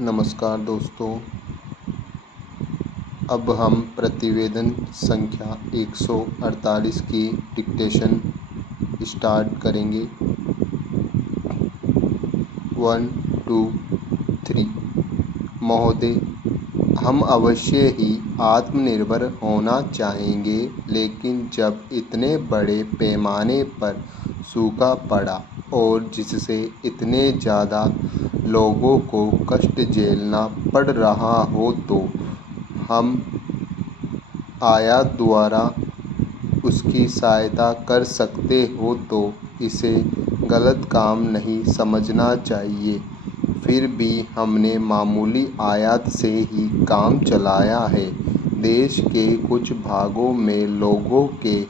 नमस्कार दोस्तों। अब हम प्रतिवेदन संख्या 148 की डिक्टेशन स्टार्ट करेंगे। 1 2 3। महोदय, हम अवश्य ही आत्मनिर्भर होना चाहेंगे, लेकिन जब इतने बड़े पैमाने पर सूखा पड़ा और जिससे इतने ज़्यादा लोगों को कष्ट झेलना पड़ रहा हो, तो हम आयात द्वारा उसकी सहायता कर सकते हो, तो इसे गलत काम नहीं समझना चाहिए। फिर भी हमने मामूली आयात से ही काम चलाया है। देश के कुछ भागों में लोगों के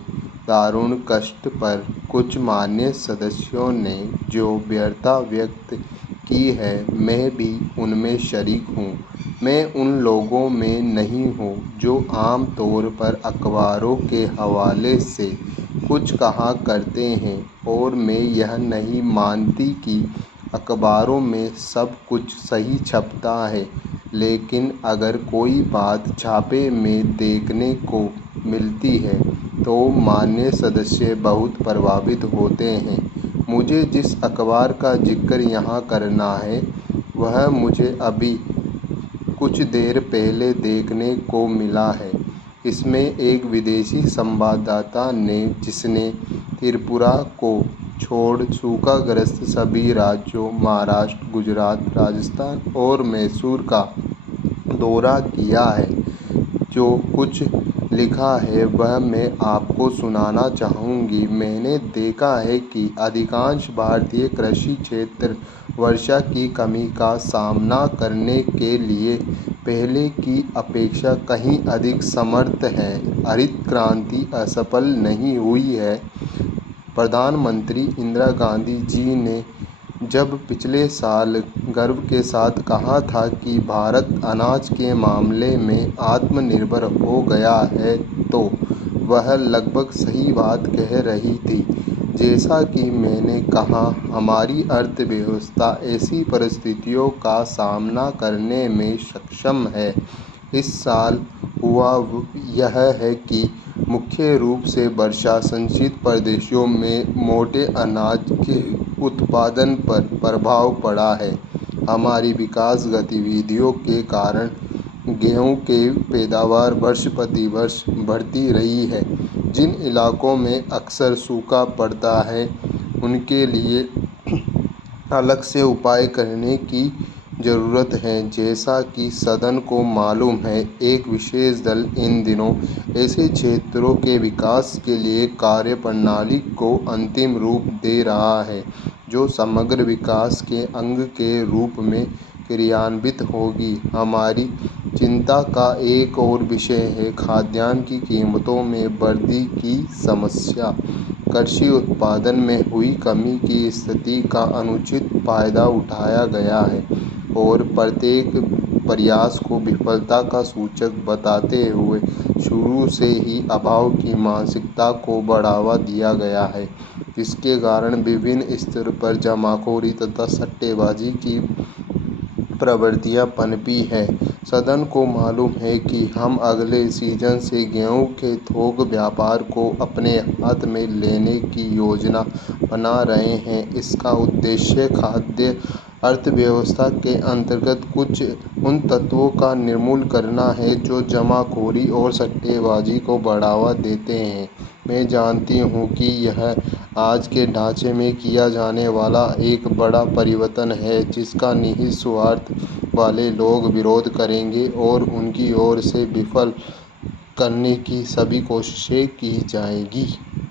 दारुण कष्ट पर कुछ माननीय सदस्यों ने जो व्यथा व्यक्त की है, मैं भी उनमें शरीक हूँ। मैं उन लोगों में नहीं हूँ जो आम तौर पर अखबारों के हवाले से कुछ कहा करते हैं, और मैं यह नहीं मानती कि अखबारों में सब कुछ सही छपता है, लेकिन अगर कोई बात छापे में देखने को मिलती है तो माननीय सदस्य बहुत प्रभावित होते हैं। मुझे जिस अखबार का जिक्र यहाँ करना है, वह मुझे अभी कुछ देर पहले देखने को मिला है। इसमें एक विदेशी संवाददाता ने, जिसने त्रिपुरा को छोड़ सूखाग्रस्त सभी राज्यों महाराष्ट्र, गुजरात, राजस्थान और मैसूर का दौरा किया है, जो कुछ लिखा है वह मैं आपको सुनाना चाहूँगी। मैंने देखा है कि अधिकांश भारतीय कृषि क्षेत्र वर्षा की कमी का सामना करने के लिए पहले की अपेक्षा कहीं अधिक समर्थ हैं। हरित क्रांति असफल नहीं हुई है। प्रधानमंत्री इंदिरा गांधी जी ने जब पिछले साल गर्व के साथ कहा था कि भारत अनाज के मामले में आत्मनिर्भर हो गया है, तो वह लगभग सही बात कह रही थी। जैसा कि मैंने कहा, हमारी अर्थव्यवस्था ऐसी परिस्थितियों का सामना करने में सक्षम है। इस साल हुआ यह है कि मुख्य रूप से वर्षा सिंचित प्रदेशों में मोटे अनाज के उत्पादन पर प्रभाव पड़ा है। हमारी विकास गतिविधियों के कारण गेहूं की पैदावार वर्ष प्रति वर्ष बढ़ती रही है। जिन इलाकों में अक्सर सूखा पड़ता है, उनके लिए अलग से उपाय करने की ज़रूरत है। जैसा कि सदन को मालूम है, एक विशेष दल इन दिनों ऐसे क्षेत्रों के विकास के लिए कार्यप्रणाली को अंतिम रूप दे रहा है, जो समग्र विकास के अंग के रूप में क्रियान्वित होगी। हमारी चिंता का एक और विषय है खाद्यान्न की कीमतों में वृद्धि की समस्या। कृषि उत्पादन में हुई कमी की स्थिति का अनुचित फायदा उठाया गया है और प्रत्येक प्रयास को विफलता का सूचक बताते हुए शुरू से ही अभाव की मानसिकता को बढ़ावा दिया गया है, जिसके कारण विभिन्न स्तर पर जमाखोरी तथा सट्टेबाजी की प्रवृत्तियां पनपी है। सदन को मालूम है कि हम अगले सीजन से गेहूं के थोक व्यापार को अपने हाथ में लेने की योजना बना रहे हैं। इसका उद्देश्य खाद्य अर्थव्यवस्था के अंतर्गत कुछ उन तत्वों का निर्मूलन करना है जो जमाखोरी और सट्टेबाजी को बढ़ावा देते हैं। मैं जानती हूँ कि यह आज के ढांचे में किया जाने वाला एक बड़ा परिवर्तन है, जिसका निहित स्वार्थ वाले लोग विरोध करेंगे और उनकी ओर से विफल करने की सभी कोशिशें की जाएंगी।